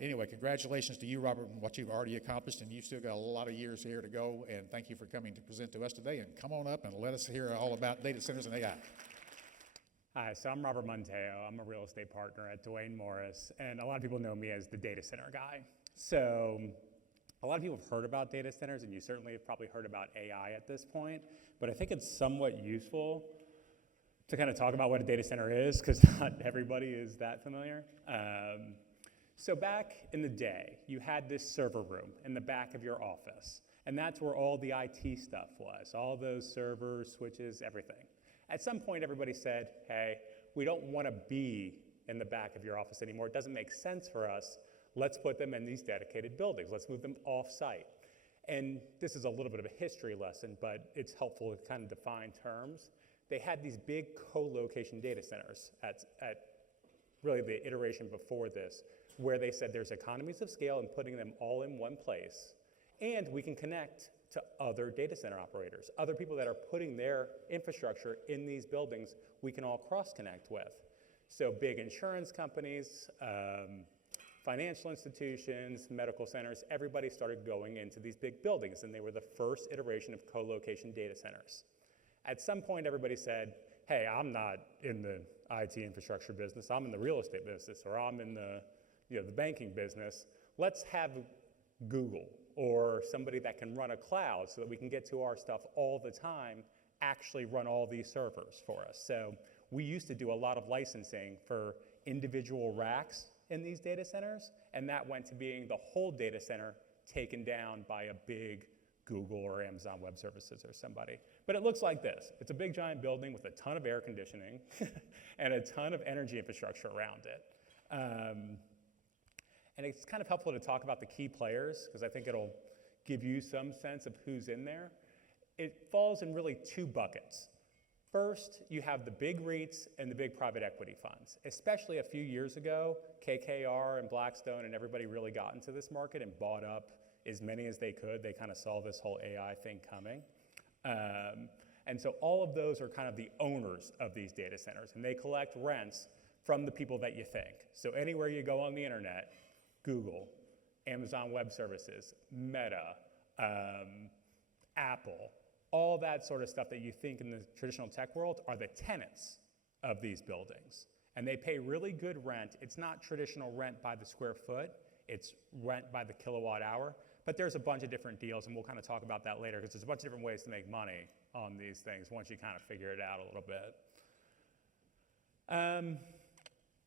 Anyway, congratulations to you, Robert, on what you've already accomplished, and you've still got a lot of years here to go, and thank you for coming to present to us today, and come on up and let us hear all about data centers and AI. Hi, so I'm Robert Montejo. I'm a real estate partner at Duane Morris, and a lot of people know me as the data center guy. So a lot of people have heard about data centers, and you certainly have probably heard about AI at this point, but I think it's somewhat useful to kind of talk about what a data center is, because not everybody is that familiar. So back in the day, you had this server room in the back of your office, and that's where all the IT stuff was, all those servers, switches, everything. At some point, everybody said, hey, we don't want to be in the back of your office anymore. It doesn't make sense for us. Let's put them in these dedicated buildings. Let's move them off-site. And this is a little bit of a history lesson, but it's helpful to kind of define terms. They had these big co-location data centers at really the iteration before this, where they said there's economies of scale in putting them all in one place, and we can connect to other data center operators, other people that are putting their infrastructure in these buildings we can all cross-connect with. So big insurance companies, financial institutions, medical centers, everybody started going into these big buildings, and they were the first iteration of co-location data centers. At some point, everybody said, hey, I'm not in the IT infrastructure business, I'm in the real estate business, or I'm in the banking business. Let's have Google or somebody that can run a cloud so that we can get to our stuff all the time, actually run all these servers for us. So we used to do a lot of licensing for individual racks in these data centers, and that went to being the whole data center taken down by a big Google or Amazon Web Services or somebody. But it looks like this. It's a big giant building with a ton of air conditioning and a ton of energy infrastructure around it. And it's kind of helpful to talk about the key players, because I think it'll give you some sense of who's in there. It falls in really two buckets. First, you have the big REITs and the big private equity funds. Especially a few years ago, KKR and Blackstone and everybody really got into this market and bought up as many as they could. They kind of saw this whole AI thing coming. And so all of those are kind of the owners of these data centers, and they collect rents from the people that you think. So anywhere you go on the internet, Google, Amazon Web Services, Meta, Apple, all that sort of stuff that you think in the traditional tech world are the tenants of these buildings. And they pay really good rent. It's not traditional rent by the square foot, it's rent by the kilowatt hour. But there's a bunch of different deals, and we'll kind of talk about that later, because there's a bunch of different ways to make money on these things once you kind of figure it out a little bit.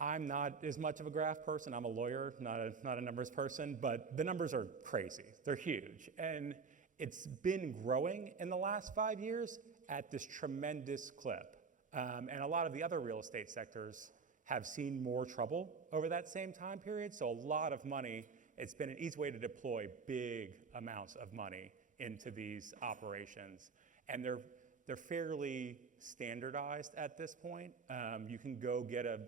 I'm not as much of a graph person. I'm a lawyer, not a numbers person, but the numbers are crazy. They're huge. And it's been growing in the last 5 years at this tremendous clip. And a lot of the other real estate sectors have seen more trouble over that same time period. So a lot of money, it's been an easy way to deploy big amounts of money into these operations. And they're fairly standardized at this point. You can go get a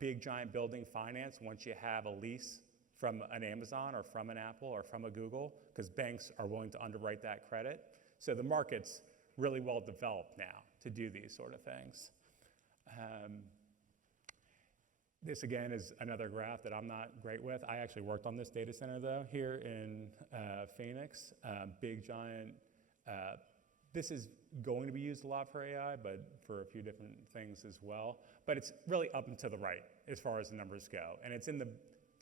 big giant building financed once you have a lease from an Amazon or from an Apple or from a Google, because banks are willing to underwrite that credit. So the market's really well developed now to do these sort of things. This again is another graph that I'm not great with. I actually worked on this data center though here in Phoenix, big giant. This is going to be used a lot for AI, but for a few different things as well. But it's really up and to the right as far as the numbers go. And it's in the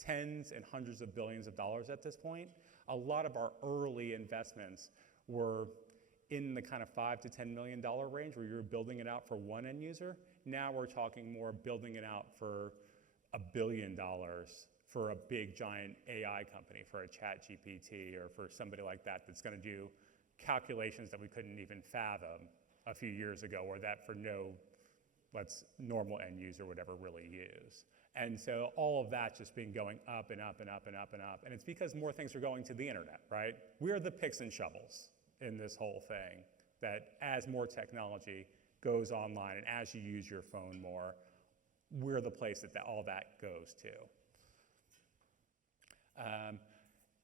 tens and hundreds of billions of dollars at this point. A lot of our early investments were in the kind of $5 to $10 million range where you're building it out for one end user. Now we're talking more building it out for $1 billion for a big giant AI company, for a ChatGPT or for somebody like that that's going to do calculations that we couldn't even fathom a few years ago, or that for no normal end user would ever really use. And so all of that's just been going up and up and up and up and up. And it's because more things are going to the internet, right? We're the picks and shovels in this whole thing, that as more technology goes online and as you use your phone more, we're the place that all that goes to.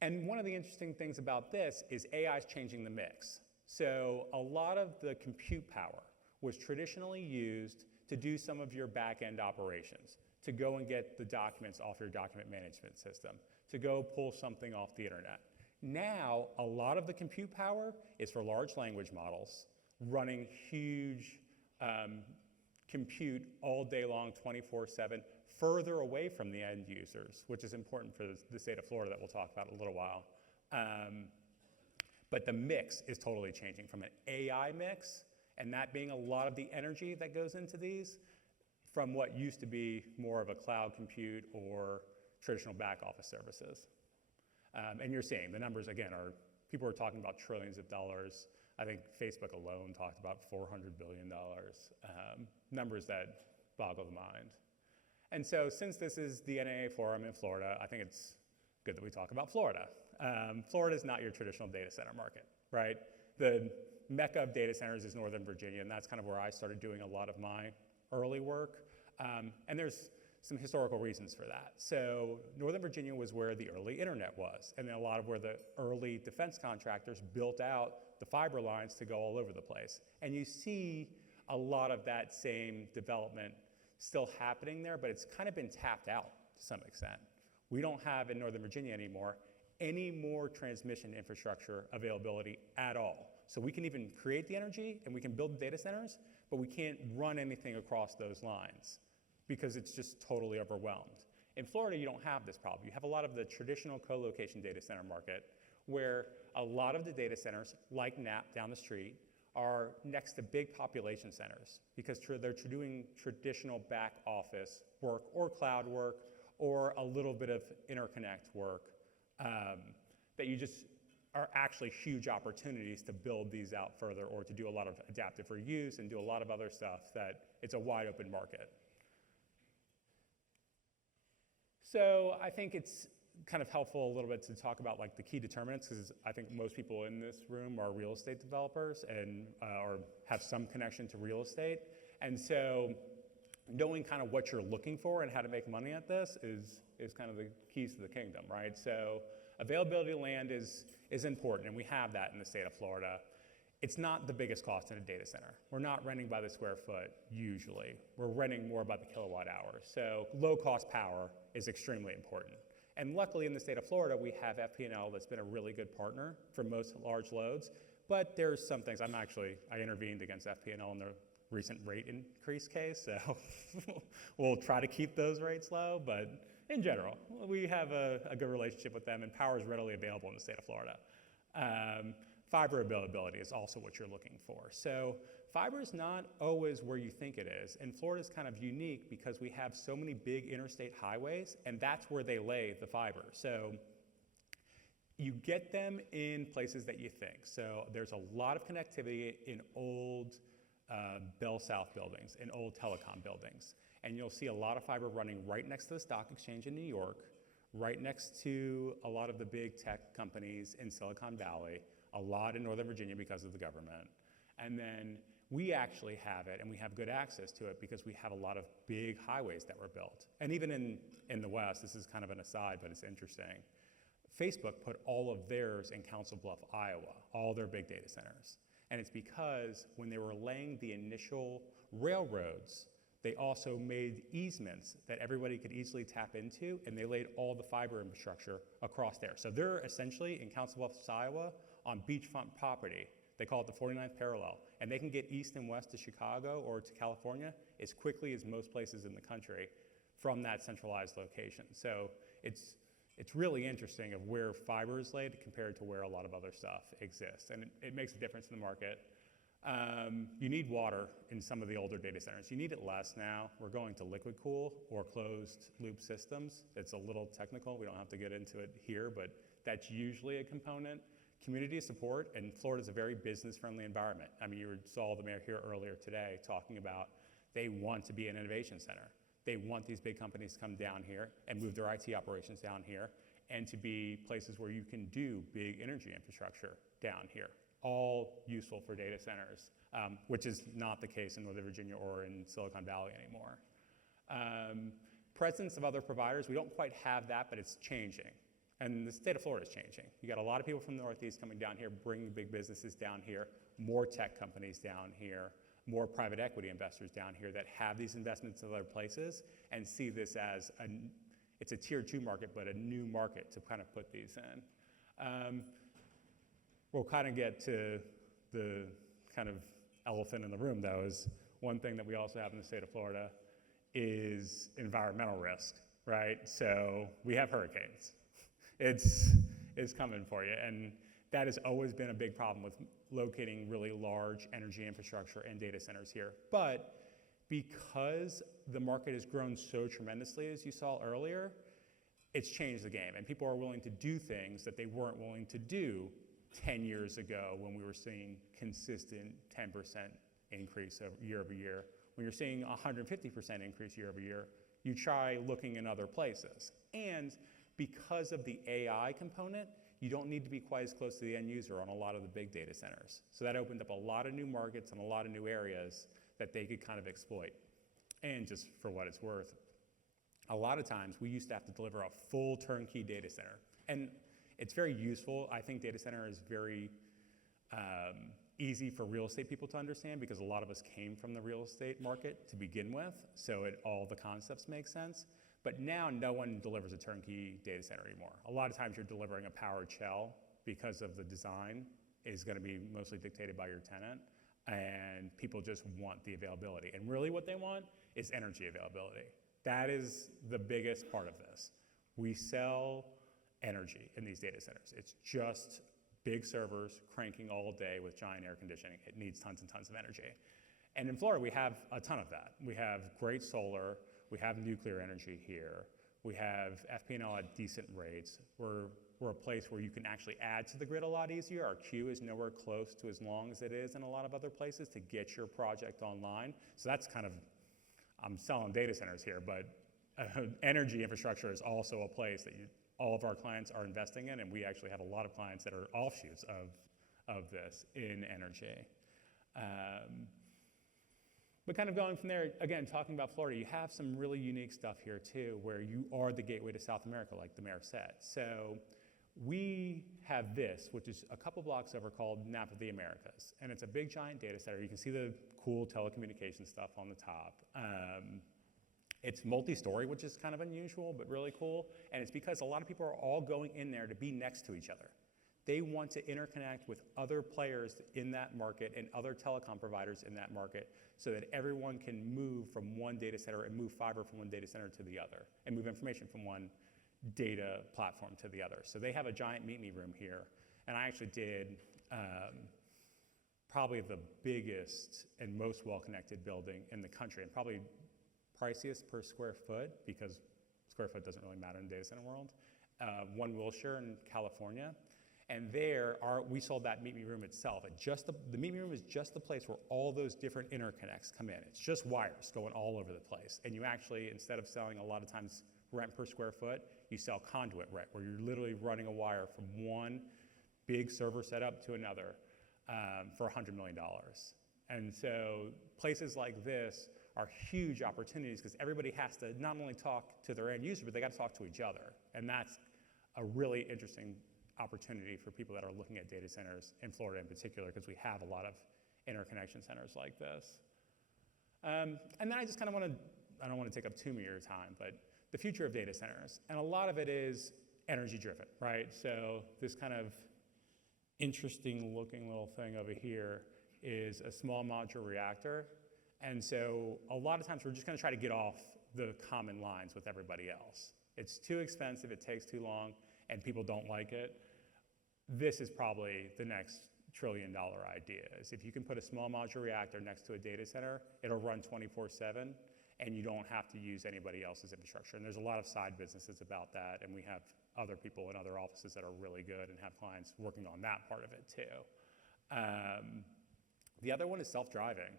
And one of the interesting things about this is AI is changing the mix. So a lot of the compute power was traditionally used to do some of your back-end operations. to go and get the documents off your document management system, to go pull something off the internet. Now, a lot of the compute power is for large language models running huge compute all day long, 24/7, further away from the end users, which is important for the state of Florida that we'll talk about in a little while. But the mix is totally changing from an AI mix, and that being a lot of the energy that goes into these, from what used to be more of a cloud compute or traditional back office services. And you're seeing the numbers, again, people are talking about trillions of dollars. I think Facebook alone talked about $400 billion, numbers that boggle the mind. And so since this is the NAA Forum in Florida, I think it's good that we talk about Florida. Florida is not your traditional data center market, right? The mecca of data centers is Northern Virginia, and that's kind of where I started doing a lot of my early work. And there's some historical reasons for that. So Northern Virginia was where the early internet was, and then a lot of where the early defense contractors built out the fiber lines to go all over the place. And you see a lot of that same development still happening there, but it's kind of been tapped out to some extent. We don't have in Northern Virginia anymore any more transmission infrastructure availability at all. So we can even create the energy and we can build data centers, but we can't run anything across those lines because it's just totally overwhelmed. In Florida, you don't have this problem. You have a lot of the traditional co-location data center market where a lot of the data centers, like NAP down the street, are next to big population centers because they're doing traditional back office work or cloud work or a little bit of interconnect work that you just are actually huge opportunities to build these out further or to do a lot of adaptive reuse and do a lot of other stuff that it's a wide open market. So I think it's kind of helpful a little bit to talk about like the key determinants because I think most people in this room are real estate developers and or have some connection to real estate. And so knowing kind of what you're looking for and how to make money at this is kind of the keys to the kingdom, right? So availability of land is important, and we have that in the state of Florida. It's not the biggest cost in a data center. We're not renting by the square foot, usually. We're renting more by the kilowatt hour. So low-cost power is extremely important. And luckily in the state of Florida, we have FP&L that's been a really good partner for most large loads, but there's some things, I intervened against FP&L in the recent rate increase case, so we'll try to keep those rates low, but in general, we have a good relationship with them, and power is readily available in the state of Florida. Fiber availability is also what you're looking for. So fiber is not always where you think it is, and Florida is kind of unique because we have so many big interstate highways, and that's where they lay the fiber. So you get them in places that you think. So there's a lot of connectivity in old Bell South buildings, in old telecom buildings. And you'll see a lot of fiber running right next to the stock exchange in New York, right next to a lot of the big tech companies in Silicon Valley, a lot in Northern Virginia because of the government. And then we actually have it, and we have good access to it because we have a lot of big highways that were built. And even in the West, this is kind of an aside, but it's interesting. Facebook put all of theirs in Council Bluff, Iowa, all their big data centers. And it's because when they were laying the initial railroads, they also made easements that everybody could easily tap into, and they laid all the fiber infrastructure across there. So they're essentially in Council Bluffs, Iowa, on beachfront property. They call it the 49th parallel, and they can get east and west to Chicago or to California as quickly as most places in the country from that centralized location. So it's really interesting of where fiber is laid compared to where a lot of other stuff exists, and it makes a difference in the market. You need water in some of the older data centers. You need it less now. We're going to liquid cool or closed loop systems. It's a little technical. We don't have to get into it here, but that's usually a component. Community support, and Florida's a very business-friendly environment. I mean, you saw the mayor here earlier today talking about they want to be an innovation center. They want these big companies to come down here and move their IT operations down here and to be places where you can do big energy infrastructure down here, all useful for data centers, which is not the case in Northern Virginia or in Silicon Valley anymore. Presence of other providers, we don't quite have that, but it's changing. And the state of Florida is changing. You got a lot of people from the Northeast coming down here, bringing big businesses down here, more tech companies down here, more private equity investors down here that have these investments in other places and see this as it's a tier 2 market, but a new market to kind of put these in. We'll kind of get to the kind of elephant in the room, though, is one thing that we also have in the state of Florida is environmental risk, right? So we have hurricanes. It's coming for you, and that has always been a big problem with locating really large energy infrastructure and data centers here. But because the market has grown so tremendously, as you saw earlier, it's changed the game, and people are willing to do things that they weren't willing to do 10 years ago when we were seeing consistent 10% increase year over year. When you're seeing 150% increase year over year, you try looking in other places. And because of the AI component, you don't need to be quite as close to the end user on a lot of the big data centers. So that opened up a lot of new markets and a lot of new areas that they could kind of exploit. And just for what it's worth, a lot of times we used to have to deliver a full turnkey data center. And it's very useful. I think data center is very easy for real estate people to understand because a lot of us came from the real estate market to begin with, so all the concepts make sense. But now no one delivers a turnkey data center anymore. A lot of times you're delivering a powered shell because of the design is going to be mostly dictated by your tenant, and people just want the availability. And really what they want is energy availability. That is the biggest part of this. We sell energy in these data centers. It's just big servers cranking all day with giant air conditioning. It needs tons and tons of energy. And in Florida, we have a ton of that. We have great solar. We have nuclear energy here. We have FP&L at decent rates. We're a place where you can actually add to the grid a lot easier. Our queue is nowhere close to as long as it is in a lot of other places to get your project online. So that's kind of, I'm selling data centers here, but energy infrastructure is also a place that all of our clients are investing in, and we actually have a lot of clients that are offshoots of this in energy. But kind of going from there, again, talking about Florida, you have some really unique stuff here too, where you are the gateway to South America, like the mayor said. So we have this, which is a couple blocks over, called Napa of the Americas. And it's a big giant data center. You can see the cool telecommunications stuff on the top. It's multi-story, which is kind of unusual, but really cool. And it's because a lot of people are all going in there to be next to each other. They want to interconnect with other players in that market and other telecom providers in that market so that everyone can move from one data center and move fiber from one data center to the other and move information from one data platform to the other. So they have a giant meet-me room here. And I actually did probably the biggest and most well-connected building in the country, and probably priciest per square foot, because square foot doesn't really matter in the data center world, One Wilshire in California. And there, we sold that meet-me room itself. The meet-me room is just the place where all those different interconnects come in. It's just wires going all over the place. And you actually, instead of selling a lot of times rent per square foot, you sell conduit rent, where you're literally running a wire from one big server setup to another for $100 million. And so places like this are huge opportunities because everybody has to not only talk to their end user, but they got to talk to each other. And that's a really interesting opportunity for people that are looking at data centers in Florida in particular, because we have a lot of interconnection centers like this. And then I just kind of want to, I don't want to take up too much of your time, but the future of data centers. And a lot of it is energy driven, right? So this kind of interesting looking little thing over here is a small modular reactor. And so a lot of times we're just going to try to get off the common lines with everybody else. It's too expensive, it takes too long, and people don't like it. This is probably the next trillion-dollar idea, is if you can put a small modular reactor next to a data center, it'll run 24/7, and you don't have to use anybody else's infrastructure. And there's a lot of side businesses about that, and we have other people in other offices that are really good and have clients working on that part of it too. The other one is self-driving.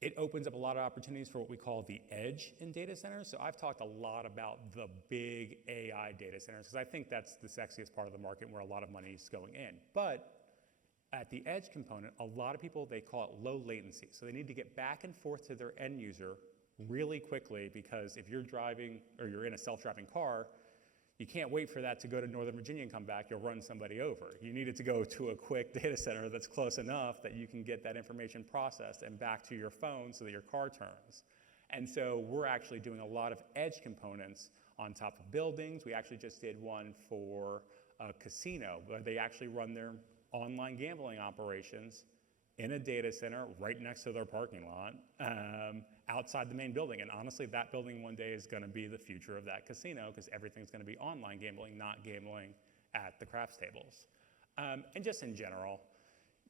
It opens up a lot of opportunities for what we call the edge in data centers. So I've talked a lot about the big AI data centers because I think that's the sexiest part of the market where a lot of money is going in. But at the edge component, a lot of people, they call it low latency. So they need to get back and forth to their end user really quickly, because if you're driving or you're in a self-driving car, You can't wait for that to go to Northern Virginia and come back. You'll run somebody over. You need it to go to a quick data center that's close enough that you can get that information processed and back to your phone so that your car turns. And so we're actually doing a lot of edge components on top of buildings. We actually just did one for a casino where they actually run their online gambling operations in a data center right next to their parking lot, outside the main building. And honestly, that building one day is going to be the future of that casino because everything's going to be online gambling, not gambling at the craps tables. And just in general,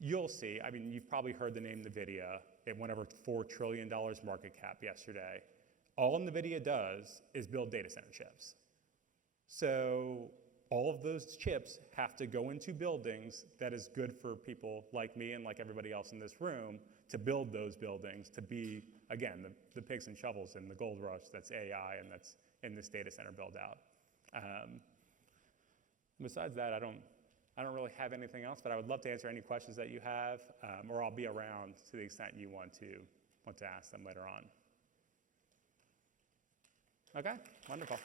you'll see, I mean, you've probably heard the name NVIDIA. It went over $4 trillion market cap yesterday. All NVIDIA does is build data center chips. So all of those chips have to go into buildings that is good for people like me and like everybody else in this room to build those buildings, to be, again, the picks and shovels in the gold rush that's AI and that's in this data center build out. Besides that, I don't really have anything else, but I would love to answer any questions that you have, or I'll be around to the extent you want to ask them later on. Okay, wonderful.